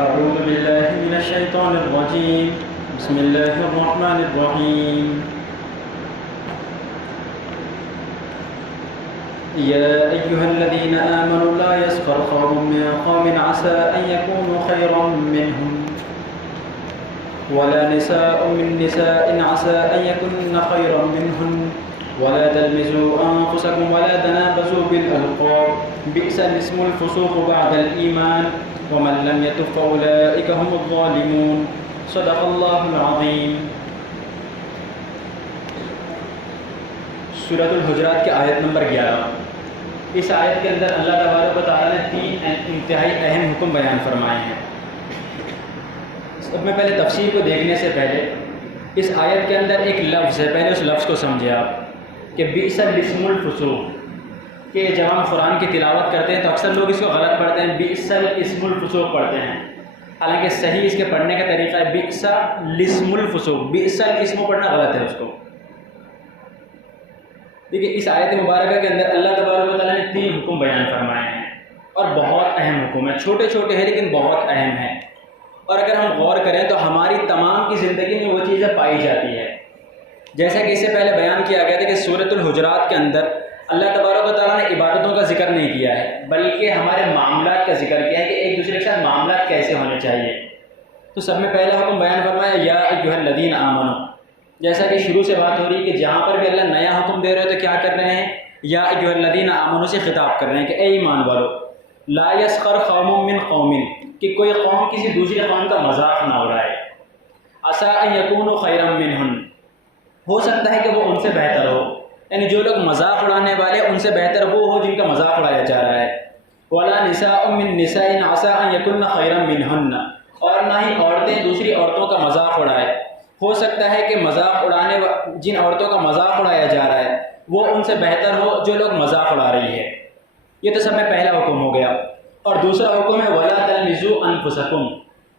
أعوذ بالله من الشيطان الرجيم. بسم الله الرحمن الرحيم. يا أيها الذين آمنوا لا يسخر قوم من قوم عسى أن يكونوا خيرا منهم ولا نساء من نساء عسى أن يكن خيرا منهن ولا تلمزوا أنفسكم ولا تنابزوا بالألقاب بئس الاسم الفسوق بعد الإيمان ومن لم يتب فأولئك هم الظالمون. صدق الله العظيم. سورۃ الحجرات کی آیت نمبر 11. اس آیت کے اندر اللہ تبارک و تعالیٰ نے 3 انتہائی اہم حکم بیان فرمائے ہیں. اب میں پہلے تفسیر کو دیکھنے سے پہلے اس آیت کے اندر ایک لفظ ہے، پہلے اس لفظ کو سمجھے آپ کہ بئس الاسم الفسوق، کہ جب ہم قرآن کی تلاوت کرتے ہیں تو اکثر لوگ اس کو غلط پڑھتے ہیں، بئس الاسم الفسوق پڑھتے ہیں، حالانکہ صحیح اس کے پڑھنے کا طریقہ ہے بئس الاسم الفسوق. بئس الاسم پڑھنا غلط ہے اس کو. دیکھیے اس آیت مبارکہ کے اندر اللہ تبارک و تعالیٰ نے 3 حکم بیان فرمائے ہیں اور بہت اہم حکم ہیں، چھوٹے چھوٹے ہیں لیکن بہت اہم ہیں. اور اگر ہم غور کریں تو ہماری تمام کی زندگی میں وہ چیزیں پائی جاتی ہے. جیسا کہ اس سے پہلے بیان کیا گیا تھا کہ سورۃ الحجرات کے اندر اللہ تبارک و تعالیٰ نے عبادتوں کا ذکر نہیں کیا ہے بلکہ ہمارے معاملات کا ذکر کیا ہے کہ ایک دوسرے کے ساتھ معاملات کیسے ہونے چاہیے. تو سب میں پہلا حکم بیان فرمایا یا ایھا الذین آمنوا. جیسا کہ شروع سے بات ہو رہی ہے کہ جہاں پر بھی اللہ نیا حکم دے رہے ہو تو کیا کر رہے ہیں؟ یا ایھا الذین آمنوا سے خطاب کر رہے ہیں کہ اے ایمان والو، لا یسخر قوم من قوم، کہ کوئی قوم کسی دوسری قوم کا مذاق نہ اڑائے. عسیٰ ان یکونوا خیرا منہم، ہو سکتا ہے کہ وہ ان سے بہتر ہو، یعنی جو لوگ مذاق اڑانے والے ان سے بہتر وہ ہو جن کا مذاق اڑایا جا رہا ہے. ولا نساء من نساء عسیٰ ان یکن خیرا منہن، اور نہ ہی عورتیں دوسری عورتوں کا مذاق اڑائے. ہو سکتا ہے کہ مذاق اڑانے جن عورتوں کا مذاق اڑایا جا رہا ہے وہ ان سے بہتر ہو جو لوگ مذاق اڑا رہی ہے. یہ تو سب میں پہلا حکم ہو گیا. اور دوسرا حکم ہے ولا تلمزوا انفسکم،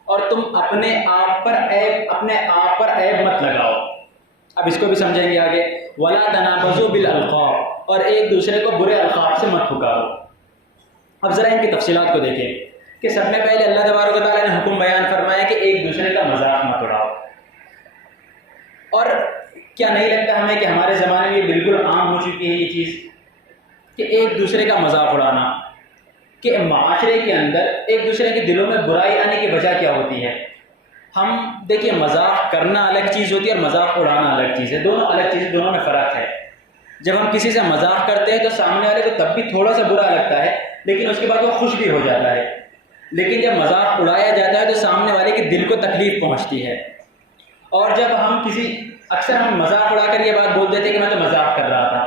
اور تم اپنے آپ پر عیب مت لگاؤ. اب اس کو بھی سمجھیں گے آگے. ولا تنابزوا بالالقاب، اور ایک دوسرے کو برے القاب سے مت پکارو. اب ذرا ان کی تفصیلات کو دیکھیں کہ سب میں پہلے اللہ تبارک و تعالیٰ نے حکم بیان فرمایا کہ ایک دوسرے کا مذاق مت اڑاؤ. اور کیا نہیں لگتا ہمیں کہ ہمارے زمانے میں بالکل عام ہو چکی ہے یہ چیز کہ ایک دوسرے کا مذاق اڑانا، کہ معاشرے کے اندر ایک دوسرے کے دلوں میں برائی آنے کی وجہ کیا ہوتی ہے؟ ہم دیکھیے مذاق کرنا الگ چیز ہوتی ہے اور مذاق اڑانا الگ چیز ہے. دونوں الگ چیز، دونوں میں فرق ہے. جب ہم کسی سے مذاق کرتے ہیں تو سامنے والے کو تب بھی تھوڑا سا برا لگتا ہے لیکن اس کے بعد وہ خوش بھی ہو جاتا ہے. لیکن جب مذاق اڑایا جاتا ہے تو سامنے والے کے دل کو تکلیف پہنچتی ہے. اور جب ہم اکثر ہم مذاق اڑا کر یہ بات بول دیتے ہیں کہ میں تو مذاق کر رہا تھا،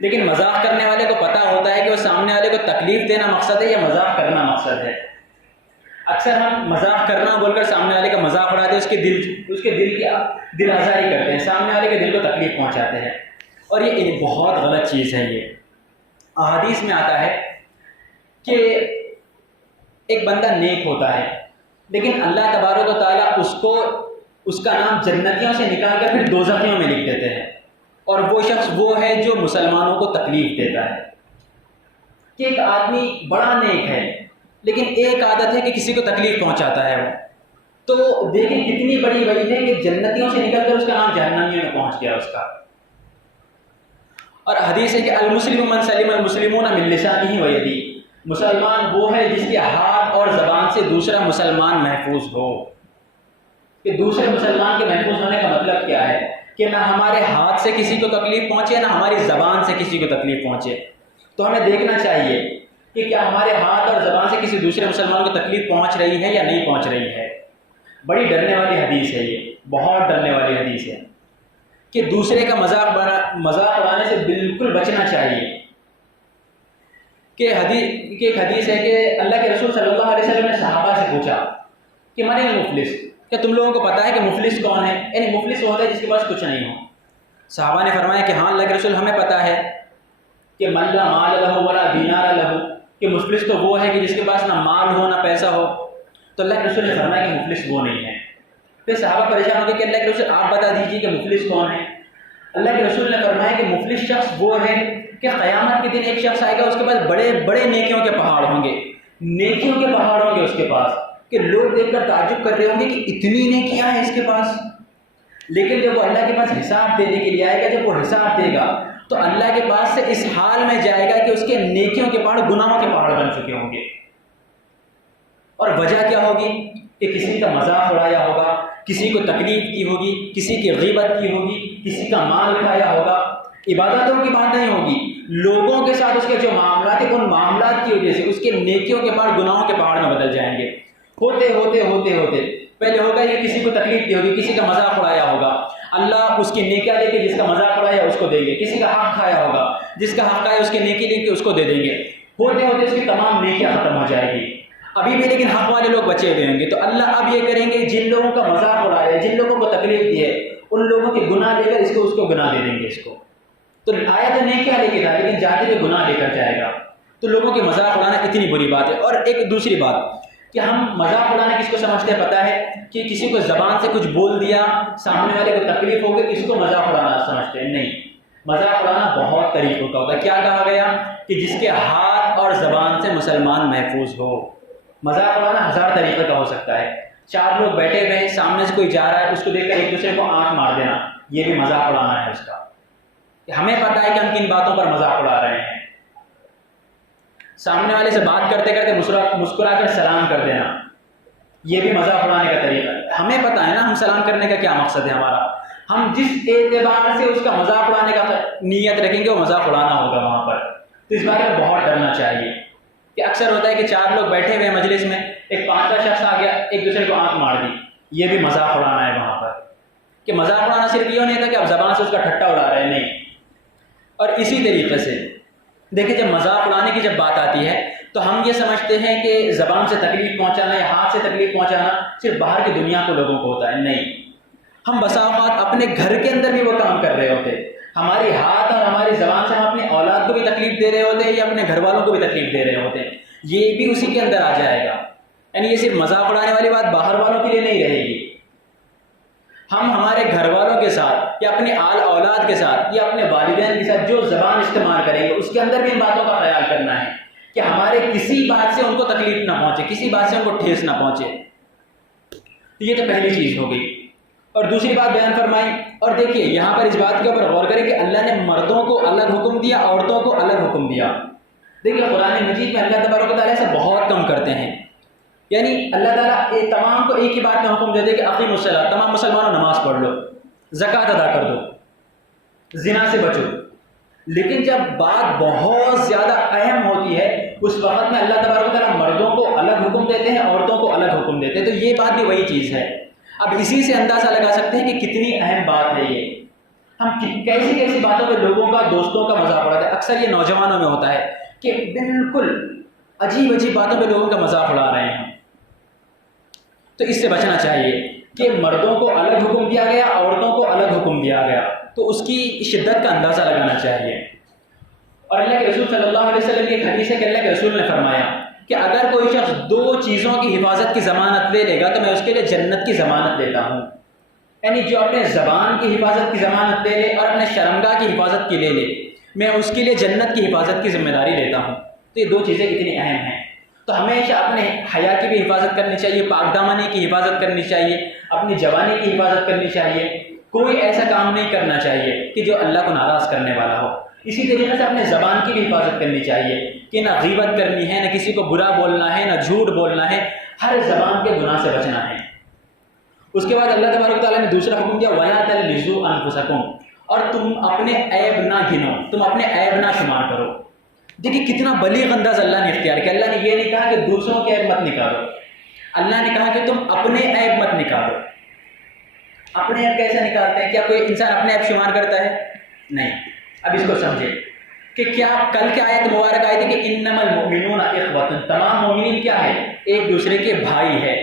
لیکن مذاق کرنے والے کو پتہ ہوتا ہے کہ وہ سامنے والے کو تکلیف دینا مقصد ہے یا مذاق کرنا مقصد ہے. اکثر ہم مذاق کرنا بول کر سامنے والے کا مذاق اڑاتے ہیں، اس کے دل کی دل آزاری کرتے ہیں، سامنے والے کے دل کو تکلیف پہنچاتے ہیں. اور یہ بہت غلط چیز ہے. یہ احادیث میں آتا ہے کہ ایک بندہ نیک ہوتا ہے لیکن اللہ تبارک و تعالیٰ اس کا نام جنتیوں سے نکال کر پھر دوزخیوں میں لکھ دیتے ہیں. اور وہ شخص وہ ہے جو مسلمانوں کو تکلیف دیتا ہے. کہ ایک آدمی بڑا نیک ہے لیکن ایک عادت ہے کہ کسی کو تکلیف پہنچاتا ہے وہ. تو دیکھیں کتنی بڑی وعید ہے کہ جنتیوں سے نکل کر اس کا نام جہنمیوں میں پہنچ گیا اس کا. اور حدیث ہے کہ المسلم من سلم المسلمون من لسانه ویدہ، مسلمان وہ ہے جس کے ہاتھ اور زبان سے دوسرا مسلمان محفوظ ہو. کہ دوسرے مسلمان کے محفوظ ہونے کا مطلب کیا ہے؟ کہ نہ ہمارے ہاتھ سے کسی کو تکلیف پہنچے نہ ہماری زبان سے کسی کو تکلیف پہنچے. تو ہمیں دیکھنا چاہیے کہ کیا ہمارے ہاتھ اور زبان سے کسی دوسرے مسلمان کو تکلیف پہنچ رہی ہے یا نہیں پہنچ رہی ہے. بڑی ڈرنے والی حدیث ہے یہ، بہت ڈرنے والی حدیث ہے کہ دوسرے کا مذاق اڑانے سے بالکل بچنا چاہیے. کہ ایک حدیث ہے کہ اللہ کے رسول صلی اللہ علیہ وسلم نے صحابہ سے پوچھا کہ من المفلس، کیا تم لوگوں کو پتہ ہے کہ مفلس کون ہے؟ یعنی مفلس وہ ہوتا ہے جس کے پاس کچھ نہیں ہو. صحابہ نے فرمایا کہ ہاں اللہ کے رسول ہمیں پتہ ہے کہ من لا مال لہ ولا دینار لہ، کہ مفلس تو وہ ہے کہ جس کے پاس نہ مال ہو نہ پیسہ ہو. تو اللہ کے رسول نے فرمایا کہ مفلس وہ نہیں ہے. پھر صحابہ پریشان ہو گئے کہ اللہ کے رسول آپ بتا دیجیے کہ مفلس کون ہے. اللہ کے رسول نے فرمایا کہ مفلس شخص وہ ہے کہ قیامت کے دن ایک شخص آئے گا اس کے پاس بڑے بڑے نیکیوں کے پہاڑ ہوں گے، اس کے پاس کہ لوگ دیکھ کر تعجب کر رہے ہوں گے کہ اتنی نیکیاں ہیں اس کے پاس، لیکن جب وہ اللہ کے پاس حساب دینے کے لیے آئے گا، جب وہ حساب دے گا تو اللہ کے پاس سے اس حال میں جائے گا کہ اس کے نیکیوں کے پہاڑ گناہوں کے پہاڑ بن چکے ہوں گے۔ اور وجہ کیا ہوگی؟ کہ کسی کا مذاق اڑایا ہوگا، کسی کو تکلیف کی ہوگی، کسی کی غیبت کی ہوگی، کسی کا مال کھایا ہوگا۔ عبادتوں کی بات نہیں ہوگی، لوگوں کے ساتھ اس کے جو معاملات ہیں ان معاملات کی وجہ سے اس کے نیکیوں کے پہاڑ گناہوں کے پہاڑ میں بدل جائیں گے۔ ہوتے ہوتے ہوتے ہوتے پہلے ہوگا یہ کسی کو تکلیف دی ہوگی، کسی کا مذاق اڑایا ہوگا، اللہ اس کی نیکیاں لے کے جس کا مذاق اڑایا اس کو دیں گے، کسی کا حق کھایا ہوگا، جس کا حق کھایا اس کی نیکی لے کے اس کو دے دیں گے۔ ہوتے ہوتے اس کی تمام نیکیاں ختم ہو جائے گی۔ ابھی بھی لیکن حق والے لوگ بچے ہوئے ہوں گے، تو اللہ اب یہ کریں گے جن لوگوں کا مذاق اڑایا ہے، جن لوگوں کو تکلیف دی ہے، ان لوگوں کے گناہ لے کر اس کو گناہ دے دیں گے۔ اس کو تو آیا تو نیکیاں لے کے تھا لیکن جاتے ہوئے گناہ لے کر جائے گا۔ تو لوگوں کے مذاق اڑانا اتنی بری بات ہے۔ اور ایک دوسری بات کہ ہم مذاق اڑانا کس کو سمجھتے ہیں پتہ ہے؟ کہ کسی کو زبان سے کچھ بول دیا، سامنے والے کو تکلیف ہو گئی، اس کو مذاق اڑانا سمجھتے ہیں۔ نہیں، مذاق اڑانا بہت طریقوں کا ہوتا ہے۔ کیا کہا گیا؟ کہ جس کے ہاتھ اور زبان سے مسلمان محفوظ ہو۔ مذاق اڑانا 1000 طریقے کا ہو سکتا ہے۔ 4 لوگ بیٹھے ہوئے ہیں، سامنے سے کوئی جا رہا ہے، اس کو دیکھ کر ایک دوسرے کو آنکھ مار دینا، یہ بھی مذاق اڑانا ہے اس کا۔ ہمیں پتہ ہے کہ ہم کن باتوں پر مذاق اڑا رہے ہیں۔ سامنے والے سے بات کرتے کرتے مسکرا کر سلام کر دینا، یہ بھی مذاق اڑانے کا طریقہ ہے۔ ہمیں پتہ ہے نا ہم سلام کرنے کا کیا مقصد ہے ہمارا، ہم جس اعتبار سے اس کا مذاق اڑانے کا نیت رکھیں گے وہ مذاق اڑانا ہوگا وہاں پر۔ تو اس بارے میں بہت ڈرنا چاہیے کہ اکثر ہوتا ہے کہ 4 لوگ بیٹھے ہوئے ہیں مجلس میں، ایک 5واں شخص آ گیا، ایک دوسرے کو آنکھ مار دی، یہ بھی مذاق اڑانا ہے وہاں پر۔ کہ مذاق اڑانا صرف یہ نہیں تھا کہ آپ زبان سے اس کا ٹھٹا اڑا رہے ہیں، نہیں۔ اور اسی طریقے سے دیکھیں جب مذاق اڑانے کی جب بات آتی ہے تو ہم یہ سمجھتے ہیں کہ زبان سے تکلیف پہنچانا یا ہاتھ سے تکلیف پہنچانا صرف باہر کی دنیا کو لوگوں کو ہوتا ہے، نہیں۔ ہم بسا اوقات اپنے گھر کے اندر بھی وہ کام کر رہے ہوتے، ہماری ہاتھ اور ہماری زبان سے ہم اپنی اولاد کو بھی تکلیف دے رہے ہوتے ہیں یا اپنے گھر والوں کو بھی تکلیف دے رہے ہوتے ہیں، یہ بھی اسی کے اندر آ جائے گا۔ یعنی یہ صرف مذاق اڑانے والی بات باہر والوں کے لیے نہیں رہے گی، ہم ہمارے گھر والوں کے ساتھ یا اپنے آل اولاد کے ساتھ یا اپنے والدین کے ساتھ جو زبان استعمال کریں گے اس کے اندر بھی ان باتوں کا خیال کرنا ہے کہ ہمارے کسی بات سے ان کو تکلیف نہ پہنچے، کسی بات سے ان کو ٹھیس نہ پہنچے۔ یہ تو پہلی چیز ہو گئی۔ اور دوسری بات بیان فرمائی، اور دیکھیے یہاں پر اس بات کے اوپر غور کریں کہ اللہ نے مردوں کو الگ حکم دیا، عورتوں کو الگ حکم دیا۔ دیکھیے قرآن مجید میں اللہ تبارک و تعالیٰ سے بہت کم کرتے ہیں، یعنی اللہ تعالیٰ تمام کو ایک ہی بات میں حکم دیتے کہ اقیموا الصلاۃ، تمام مسلمانوں نماز پڑھ لو، زکوٰۃ ادا کر دو، زنا سے بچو۔ لیکن جب بات بہت زیادہ اہم ہوتی ہے اس وقت میں اللہ تبارک و تعالیٰ مردوں کو الگ حکم دیتے ہیں، عورتوں کو الگ حکم دیتے ہیں۔ تو یہ بات بھی وہی چیز ہے۔ اب اسی سے اندازہ لگا سکتے ہیں کہ کتنی اہم بات ہے یہ۔ ہم کیسی کیسی باتوں پہ لوگوں کا، دوستوں کا مذاق اڑاتے ہیں۔ اکثر یہ نوجوانوں میں ہوتا ہے کہ بالکل عجیب عجیب باتوں پہ لوگوں کا مذاق اڑا رہے ہیں۔ تو اس سے بچنا چاہیے کہ مردوں کو الگ حکم دیا گیا، عورتوں کو الگ حکم دیا گیا، تو اس کی شدت کا اندازہ لگانا چاہیے۔ اور اللہ کے رسول صلی اللہ علیہ وسلم کی ایک حدیث ہے کہ اللہ کے رسول نے فرمایا کہ اگر کوئی شخص 2 چیزوں کی حفاظت کی ضمانت لے لے گا تو میں اس کے لیے جنت کی ضمانت لیتا ہوں۔ یعنی جو اپنے زبان کی حفاظت کی ضمانت لے لے اور اپنے شرمگاہ کی حفاظت کی لے لے، میں اس کے لیے جنت کی حفاظت کی ذمہ داری لیتا ہوں۔ تو یہ 2 چیزیں اتنی اہم ہیں، تو ہمیشہ اپنے حیا کی بھی حفاظت کرنی چاہیے، پاک دامنی کی حفاظت کرنی چاہیے، اپنی جوانی کی حفاظت کرنی چاہیے۔ کوئی ایسا کام نہیں کرنا چاہیے کہ جو اللہ کو ناراض کرنے والا ہو۔ اسی طریقے سے اپنے زبان کی بھی حفاظت کرنی چاہیے کہ نہ غیبت کرنی ہے، نہ کسی کو برا بولنا ہے، نہ جھوٹ بولنا ہے، ہر زبان کے گناہ سے بچنا ہے۔ اس کے بعد اللہ تبارک و تعالیٰ نے دوسرا حکم دیا وَلَا تَلْمِزُوا أَنفُسَكُمْ، اور تم اپنے عیب نہ گنو، تم اپنے عیب نہ شمار کرو۔ دیکھیے کتنا بلیغ انداز اللہ نے اختیار کیا۔ اللہ نے یہ نہیں کہا کہ دوسروں کے عیب مت نکالو، اللہ نے کہا کہ تم اپنے عیب مت نکالو۔ اپنے عیب کیسے نکالتے ہیں؟ کیا کوئی انسان اپنے عیب شمار کرتا ہے؟ نہیں۔ اب اس کو سمجھے کہ کیا کل کی آیت مبارک آئی تھی کہ انما المؤمنون اخوۃ، تمام مومنین کیا ہے؟ ایک دوسرے کے بھائی ہے۔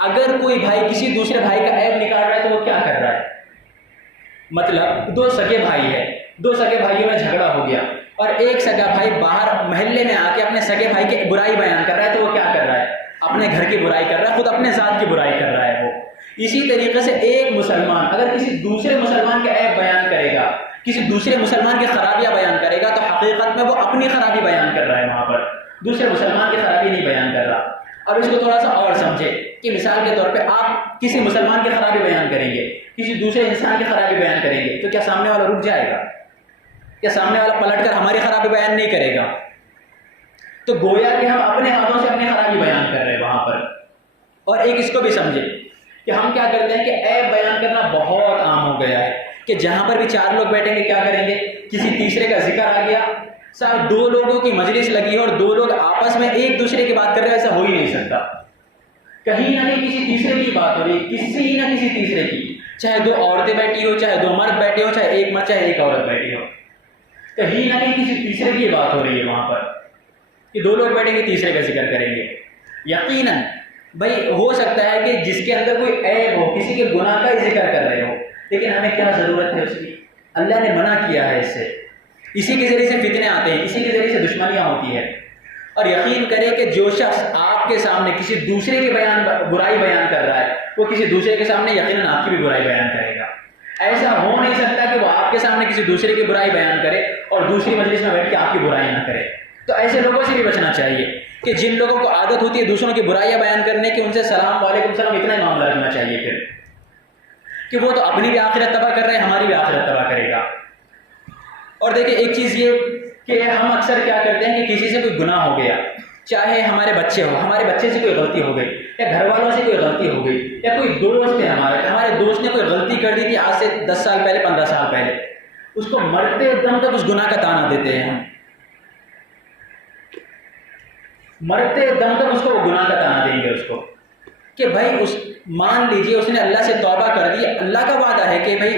اگر کوئی بھائی کسی دوسرے بھائی کا عیب نکال رہا ہے تو وہ کیا کر رہا ہے؟ مطلب 2 سگے بھائی ہے، 2 سگے بھائیوں میں جھگڑا ہو گیا اور ایک سگا بھائی باہر محلے میں آ کے اپنے سگے بھائی کی برائی بیان کر رہا ہے، تو وہ کیا کر رہا ہے؟ اپنے گھر کی برائی کر رہا ہے، خود اپنے ذات کی برائی کر رہا ہے وہ۔ اسی طریقے سے ایک مسلمان اگر کسی دوسرے مسلمان کے عیب بیان کرے گا، کسی دوسرے مسلمان کی خرابیاں بیان کرے گا، تو حقیقت میں وہ اپنی خرابی بیان کر رہا ہے، وہاں پر دوسرے مسلمان کی خرابی نہیں بیان کر رہا۔ اب اس کو تھوڑا سا اور سمجھے کہ مثال کے طور پہ آپ کسی مسلمان کی خرابی بیان کریں گے، کسی دوسرے انسان کی خرابی بیان کریں گے، تو کیا سامنے والا رک جائے گا؟ کیا سامنے والا پلٹ کر ہماری خرابی بیان نہیں کرے گا؟ تو گویا کہ ہم اپنے ہاتھوں سے اپنی خرابی بیان کر رہے ہیں وہاں پر۔ اور ایک اس کو بھی سمجھے کہ ہم کیا کرتے ہیں کہ عیب بیان کرنا بہت عام ہو گیا ہے، کہ جہاں پر بھی 4 لوگ بیٹھیں گے کیا کریں گے، کسی تیسرے کا ذکر آ گیا، صاحب 2 لوگوں کی مجلس لگی ہے اور 2 لوگ آپس میں ایک دوسرے کی بات کر رہے ہیں، ایسا ہو ہی نہیں سکتا، کہیں نہ کہیں کسی تیسرے کی بات ہو رہی ہے، کسی نہ کسی تیسرے کی، چاہے 2 عورتیں بیٹھی ہو، چاہے 2 مرد بیٹھے ہو، چاہے 1 مرد چاہے 1 عورت بیٹھی ہو، کہیں نہ کہیں کسی تیسرے کی بات ہو رہی ہے وہاں پر، کہ 2 لوگ بیٹھیں گے تیسرے کا ذکر کریں گے۔ یقیناً بھائی ہو سکتا ہے کہ جس کے اندر کوئی عیب ہو، کسی کے گناہ کا ہی ذکر کر رہے ہو، لیکن ہمیں کیا ضرورت ہے اس کی؟ اللہ نے منع کیا ہے اس سے، اسی کے ذریعے سے فتنے آتے ہیں، اسی کے ذریعے سے دشمنیاں ہوتی ہیں۔ اور یقین کرے کہ جو شخص آپ کے سامنے کسی دوسرے کی برائی بیان کر رہا ہے، وہ کسی دوسرے کے سامنے یقیناً آپ کی بھی برائی بیان کرے گا۔ ایسا ہو نہیں سکتا کہ وہ آپ کے سامنے کسی دوسرے کی برائی بیان کرے اور دوسری مجلس میں بیٹھ کے آپ کی برائی نہ کرے۔ تو ایسے لوگوں سے بھی بچنا چاہیے کہ جن لوگوں کو عادت ہوتی ہے دوسروں کی برائیاں بیان کرنے کی، ان سے سلام وعلیکم السلام اتنا ہی معاملہ رکھنا چاہیے پھر، کہ وہ تو اپنی بھی آخرت تباہ کر رہے ہیں، ہماری بھی آخرت تباہ کرے گا۔ اور دیکھیں ایک چیز یہ کہ ہم اکثر کیا کرتے ہیں کہ کسی سے کوئی گناہ ہو گیا، چاہے ہمارے بچے ہو، ہمارے بچے سے کوئی غلطی ہو گئی، یا گھر والوں سے کوئی غلطی ہو گئی، یا کوئی دوست ہے ہمارے دوست نے کوئی غلطی کر دی تھی آج سے 10 سال پہلے، 15 سال پہلے، اس کو مرتے دم تک اس گناہ کا تانا دیتے ہیں ہم، مرتے دم تک اس کو وہ گناہ کا تانا دیں گے اس کو، کہ بھائی مان لیجئے اس نے اللہ سے توبہ کر دی، اللہ کا وعدہ ہے کہ بھائی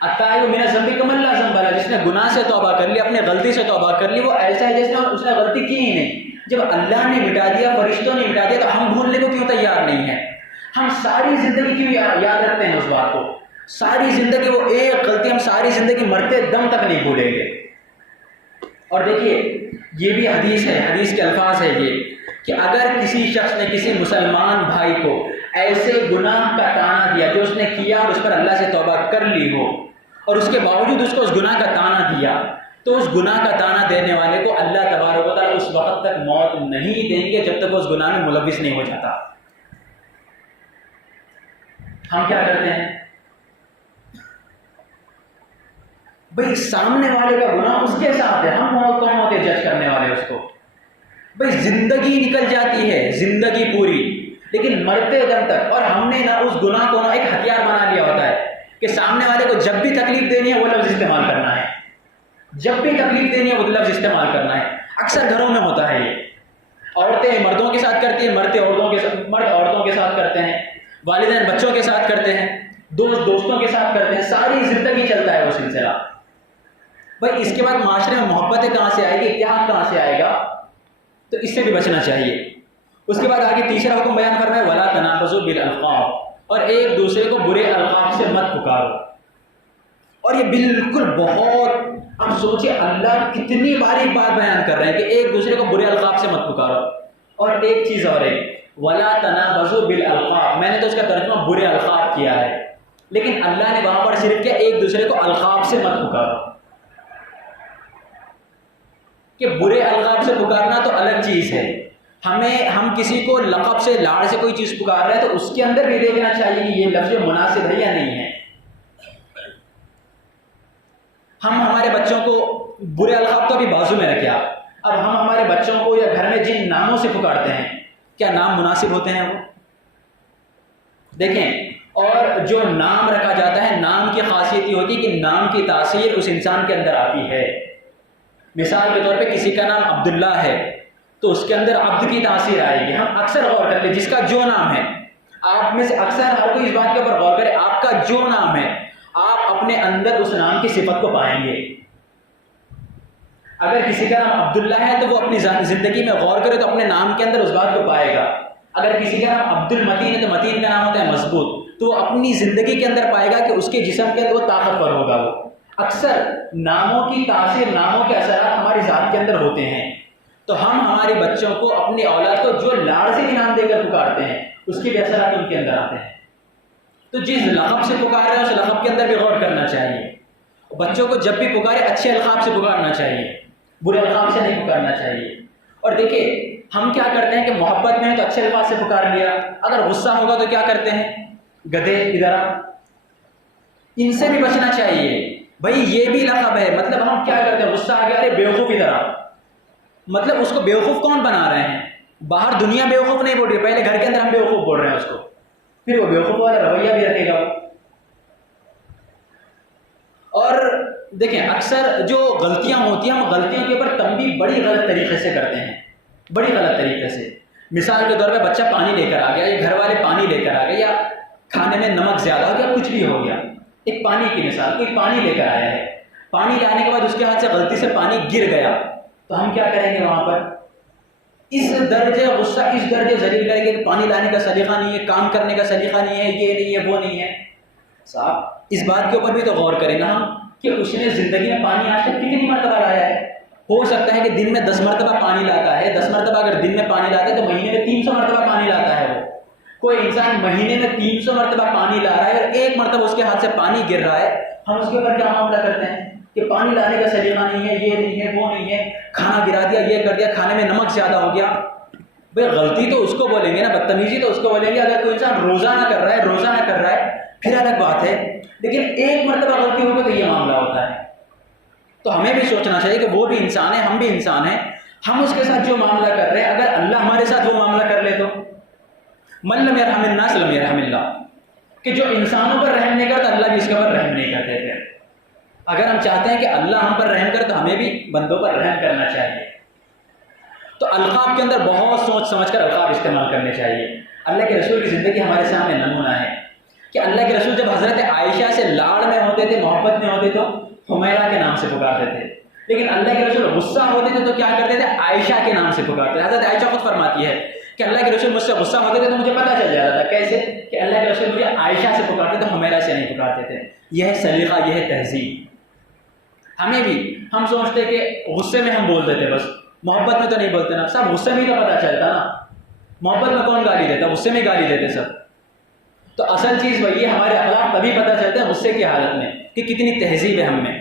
التائب من الذنب کمن لا ذنب لہ، جس نے گناہ سے توبہ کر لی، اپنے غلطی سے توبہ کر لی، وہ ایسا ہے جس نے اس نے غلطی کی ہی نہیں۔ جب اللہ نے مٹا دیا، فرشتوں نے مٹا دیا، تو ہم بھولنے کو کیوں تیار نہیں ہیں؟ ہم ساری زندگی کیوں یاد رکھتے ہیں اس بات کو؟ ساری زندگی وہ ایک غلطی ہم ساری زندگی مرتے دم تک نہیں بھولیں گے۔ اور دیکھیے یہ بھی حدیث ہے، حدیث کے الفاظ ہے یہ کہ اگر کسی شخص نے کسی مسلمان بھائی کو ایسے گناہ کا تانا دیا جو اس نے کیا اور اس پر اللہ سے توبہ کر لی ہو، اور اس کے باوجود اس کو اس گناہ کا تانا دیا، تو اس گناہ کا تانا دینے والے کو اللہ تبارک و تعالیٰ اس وقت تک موت نہیں دیں گے جب تک وہ اس گناہ میں ملوث نہیں ہو جاتا۔ ہم کیا کرتے ہیں بھئی، سامنے والے کا گناہ اس کے ساتھ ہے، ہم کون ہوتے جج کرنے والے اس کو؟ بھئی زندگی نکل جاتی ہے، زندگی پوری، لیکن مرتے دم تک، اور ہم نے نہ اس گناہ کو نہ ایک ہتھیار بنا لیا ہوتا ہے کہ سامنے والے کو جب بھی تکلیف دینی ہے وہ لفظ استعمال کرنا ہے، جب بھی تکلیف دینی ہے وہ لفظ استعمال کرنا ہے۔ اکثر گھروں میں ہوتا ہے یہ، عورتیں مردوں کے ساتھ کرتی ہیں، مرد عورتوں کے ساتھ کرتے ہیں، والدین بچوں کے ساتھ کرتے ہیں، دوست دوستوں کے ساتھ کرتے ہیں، ساری زندگی چلتا ہے وہ سلسلہ۔ بھائی اس کے بعد معاشرے میں محبتیں کہاں سے آئے گی، اتحاد کہاں سے آئے گا؟ تو اس سے بھی بچنا چاہیے۔ اس کے بعد آگے تیسرا حکم بیان کرنا ہے وَلَا تَنَابَزُوا بِالْأَلْقَابِ، اور ایک دوسرے کو برے القاب سے مت پکارو۔ اور یہ بالکل بہت، اب سوچیں اللہ کتنی باریک بات بیان کر رہے ہیں کہ ایک دوسرے کو برے القاب سے مت پکارو۔ اور ایک چیز اور ہے وَلَا تَنَابَزُوا بِالْأَلْقَابِ، میں نے تو اس کا ترجمہ برے القاب کیا ہے، لیکن اللہ نے وہاں پر صرف کیا ایک دوسرے کو القاب سے مت پکارو، کہ برے القاب سے پکارنا تو الگ چیز ہے۔ ہم کسی کو لقب سے، لاڑ سے کوئی چیز پکار رہے ہیں تو اس کے اندر بھی دیکھنا چاہیے کہ یہ لفظ مناسب ہے یا نہیں ہے۔ ہم ہمارے بچوں کو برے القاب تو ابھی بازو میں رکھے آپ، اب ہم ہمارے بچوں کو یا گھر میں جن ناموں سے پکارتے ہیں کیا نام مناسب ہوتے ہیں وہ؟ دیکھیں، اور جو نام رکھا جاتا ہے، نام کی خاصیت یہ ہوتی ہے کہ نام کی تاثیر اس انسان کے اندر آتی ہے۔ مثال کے طور پہ کسی کا نام عبداللہ ہے تو اس کے اندر عبد کی تاثیر آئے گی۔ ہم اکثر غور کر لیں، جس کا جو نام ہے، آپ میں سے اکثر ہر کوئی اس بات کے اوپر غور کرے، آپ کا جو نام ہے آپ اپنے اندر اس نام کی صفت کو پائیں گے۔ اگر کسی کا نام عبداللہ ہے تو وہ اپنی زندگی میں غور کرے تو اپنے نام کے اندر اس بات کو پائے گا۔ اگر کسی کا نام عبد المتین ہے تو متین کا نام ہوتا ہے مضبوط، تو وہ اپنی زندگی کے اندر پائے گا کہ اس کے جسم کے اندر وہ طاقتور ہوگا۔ وہ اکثر ناموں کی تاثیر، ناموں کے اثرات ہماری ذات کے اندر ہوتے ہیں۔ تو ہم ہمارے بچوں کو، اپنی اولاد کو جو لاڑ سے انعام دے کر پکارتے ہیں اس کے بھی اثرات ان کے اندر آتے ہیں۔ تو جس لقب سے پکار رہے ہیں اس لقب کے اندر بھی غور کرنا چاہیے۔ بچوں کو جب بھی پکارے اچھے القاب سے پکارنا چاہیے، برے القاب سے نہیں پکارنا چاہیے۔ اور دیکھیں ہم کیا کرتے ہیں کہ محبت میں ہے تو اچھے الفاظ سے پکار لیا، اگر غصہ ہوگا تو کیا کرتے ہیں، گدھے ادھر آ۔ ان سے بھی بچنا چاہیے بھائی، یہ بھی لقب ہے، مطلب ہم کیا کرتے ہیں، غصہ آ گیا، ارے بیوقوف ادھر آ، مطلب اس کو بیوقوف کون بنا رہے ہیں؟ باہر دنیا بیوقوف نہیں بول رہی، پہلے گھر کے اندر ہم بیوقوف بول رہے ہیں اس کو، پھر وہ بیوقوف والا رویہ بھی رکھے گا۔ اور دیکھیں اکثر جو غلطیاں ہوتی ہیں، ہم غلطیوں کے اوپر تنبیہ بڑی غلط طریقے سے کرتے ہیں، بڑی غلط طریقے سے۔ مثال کے طور پہ بچہ پانی لے کر آ گیا، یا گھر والے پانی لے کر آ گئے، یا کھانے میں نمک زیادہ ہو گیا، کچھ بھی ہو گیا، ایک پانی کی مثال، کوئی پانی لے کر آیا ہے، پانی لانے کے بعد اس کے ہاتھ سے غلطی سے پانی گر گیا، تو ہم کیا کریں گے وہاں پر؟ اس درجے غصہ، اس درجے ذلیل کریں گے کہ پانی لانے کا سلیقہ نہیں ہے، کام کرنے کا سلیقہ نہیں ہے، یہ نہیں ہے، وہ نہیں ہے۔ صاحب اس بات کے اوپر بھی تو غور کریں نا ہم کہ اس نے زندگی میں پانی آج تک کتنی مرتبہ لایا ہے؟ ہو سکتا ہے کہ دن میں 10 مرتبہ پانی لاتا ہے، 10 مرتبہ اگر دن میں پانی لاتا ہے تو مہینے میں 300 مرتبہ پانی لاتا ہے وہ۔ کوئی انسان مہینے میں 300 مرتبہ پانی لا رہا ہے اور ایک مرتبہ اس کے ہاتھ سے پانی گر رہا ہے، ہم اس کے اوپر کیا معاملہ کرتے ہیں کہ پانی لانے کا سلیقہ نہیں ہے، یہ نہیں ہے، وہ نہیں ہے، کھانا گرا دیا، یہ کر دیا، کھانے میں نمک زیادہ ہو گیا۔ بھائی غلطی تو اس کو بولیں گے نا، بدتمیزی تو اس کو بولیں گے۔ اگر کوئی انسان روزانہ کر رہا ہے، روزانہ کر رہا ہے پھر الگ بات ہے، لیکن ایک مرتبہ غلطی ہوگی تو یہ معاملہ ہوتا ہے۔ تو ہمیں بھی سوچنا چاہیے کہ وہ بھی انسان ہے، ہم بھی انسان ہیں، ہم اس کے ساتھ جو معاملہ کر رہے ہیں، اگر اللہ ہمارے ساتھ وہ معاملہ کر لے تو من لم یرحم الناس لم یرحم اللہ، کہ جو انسانوں پر رحم نہیں کرتا اللہ بھی اس کے اوپر رحم نہیں کرتے تھے۔ اگر ہم چاہتے ہیں کہ اللہ ہم پر رحم کرے تو ہمیں بھی بندوں پر رحم کرنا چاہیے۔ تو القاب کے اندر بہت سوچ سمجھ کر القاب استعمال کرنے چاہیے۔ اللہ کے رسول کی زندگی ہمارے سامنے نمونہ ہے کہ اللہ کے رسول جب حضرت عائشہ سے لاڑ میں ہوتے تھے، محبت میں ہوتے تو حمیرہ کے نام سے پکارتے تھے، لیکن اللہ کے رسول غصہ ہوتے تھے تو کیا کرتے تھے، عائشہ کے نام سے پکارتے تھے۔ حضرت عائشہ خود فرماتی ہے کہ اللہ کے رسول مجھ سے غصہ ہوتے تھے تو مجھے پتہ چل جاتا تھا، کیسے کہ اللہ کے رسول مجھے عائشہ سے پکارتے تھے، حمیرہ سے نہیں پکارتے تھے۔ یہ ہے سلیقہ، یہ ہے تہذیب۔ ہمیں بھی، ہم سوچتے کہ غصے میں ہم بول دیتے، بس محبت میں تو نہیں بولتے نا، سب غصے میں ہی تو پتہ چلتا نا، محبت میں کون گالی دیتا، غصے میں گالی دیتے سب۔ تو اصل چیز وہی ہے، ہمارے اخلاق تبھی پتہ چلتے ہیں غصے کی حالت میں کہ کتنی تہذیب ہے ہم میں۔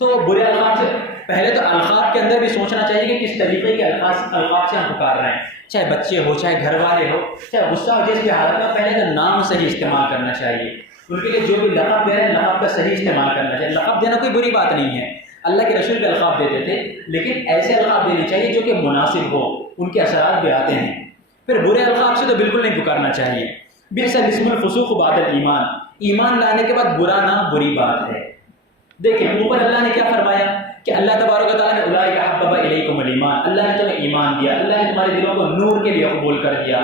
تو برے القاب سے پہلے تو القاب کے اندر بھی سوچنا چاہیے کہ کس طریقے کے القاب سے ہم پکار رہے ہیں، چاہے بچے ہو، چاہے گھر والے ہو، چاہے غصہ ہو، جس کی حالت میں پہلے تو نام صحیح استعمال کرنا چاہیے۔ ان کے لیے جو بھی لقب دے رہے ہیں لقب کا صحیح استعمال کرنا چاہیے۔ لقب دینا کوئی بری بات نہیں ہے، اللہ کے رسول کے القاب دیتے تھے، لیکن ایسے القاب دینے چاہیے جو کہ مناسب ہو، ان کے اثرات بھی آتے ہیں۔ پھر برے القاب سے تو بالکل نہیں پکارنا چاہیے۔ بئس الاسم الفسوق بعد الایمان، ایمان لانے کے بعد برا نام بری بات ہے۔ دیکھیں اوپر اللہ نے کیا فرمایا کہ اللہ تبارک و تعالیٰ نے اولئک حبب الیکم الایمان، اللہ نے تمہیں ایمان دیا، اللہ نے تمہارے دلوں کو نور کے لیے قبول کر دیا۔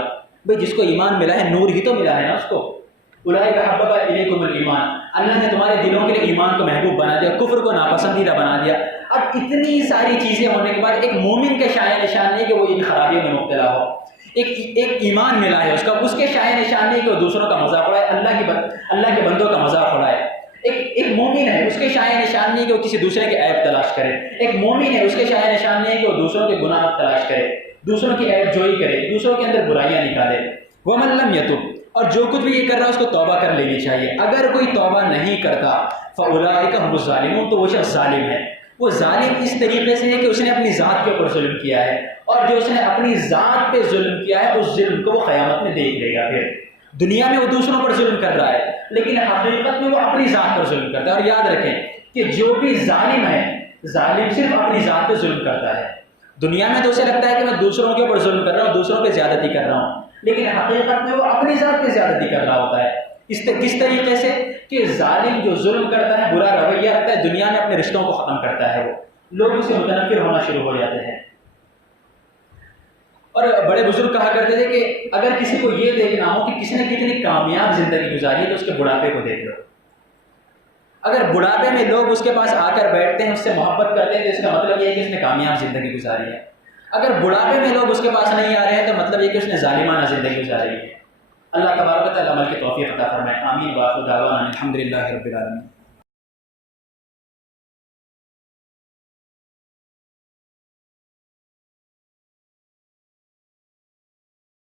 بھئی جس کو ایمان ملا ہے نور ہی تو ملا ہے نا اس کو۔ اولئک حبب الیکم الایمان، اللہ نے تمہارے دلوں کے لیے ایمان کو محبوب بنا دیا، کفر کو ناپسندیدہ بنا دیا۔ اب اتنی ساری چیزیں ہونے کے بعد ایک مومن کے شایع نشان نہیں کہ وہ ان خرابیوں میں مبتلا ہو۔ ایک ایمان ملا ہے اس کا، اس کے شایع نشان نہیں کہ وہ دوسروں کا مذاق اڑائے، اللہ کے بندوں کا مذاق اڑائے۔ ایک مومن ہے، اس کے شایع نشان نہیں کہ وہ کسی دوسرے کے عیب تلاش کرے۔ ایک مومن ہے، اس کے شایع نشان نہیں کہ وہ دوسروں کے گناہ تلاش کرے، دوسروں کی عیب جوئی کرے، دوسروں کے اندر برائیاں نکالے۔ وَمَن لَّمْ يَتُبْ، اور جو کچھ بھی یہ کر رہا ہے اس کو توبہ کر لینی چاہیے۔ اگر کوئی توبہ نہیں کرتا فَأُولَٰئِکَ هُمُ الظَّالِمُونَ، تو وہ شخص ظالم ہے۔ وہ ظالم اس طریقے سے ہے کہ اس نے اپنی ذات کے اوپر ظلم کیا ہے، اور جو اس نے اپنی ذات پہ ظلم کیا ہے اس ظلم کو وہ قیامت میں دیکھ لے گا۔ پھر دنیا میں وہ دوسروں پر ظلم کر رہا ہے، لیکن حقیقت میں وہ اپنی ذات پر ظلم کرتا ہے۔ اور یاد رکھیں کہ جو بھی ظالم ہے، ظالم صرف اپنی ذات پہ ظلم کرتا ہے۔ دنیا میں تو اسے لگتا ہے کہ میں دوسروں کے اوپر ظلم کر رہا ہوں، دوسروں پہ زیادتی کر رہا ہوں، لیکن حقیقت میں وہ اپنی ذات پہ زیادتی کر رہا ہوتا ہے۔ کس طریقے سے کہ ظالم جو ظلم کرتا ہے، برا رویہ رکھتا ہے، دنیا میں اپنے رشتوں کو ختم کرتا ہے، وہ لوگ اسے متنفر ہونا شروع ہو جاتے ہیں۔ اور بڑے بزرگ کہا کرتے تھے کہ اگر کسی کو یہ دیکھنا ہو کہ کسی نے کتنی کامیاب زندگی گزاری ہے تو اس کے بڑھاپے کو دیکھ لو۔ اگر بڑھاپے میں لوگ اس کے پاس آ کر بیٹھتے ہیں، اس سے محبت کرتے ہیں، تو اس کا مطلب یہ ہے کہ اس نے کامیاب زندگی گزاری ہے۔ اگر بڑھاپے میں لوگ اس کے پاس نہیں آ رہے ہیں تو مطلب یہ کہ اس نے ظالمانہ زندگی گزاری ہے۔ اللہ تبارک و تعالیٰ عمل کی توفیق عطا فرمائے، آمین۔ وآخر دعوانا الحمد للہ رب العالمین۔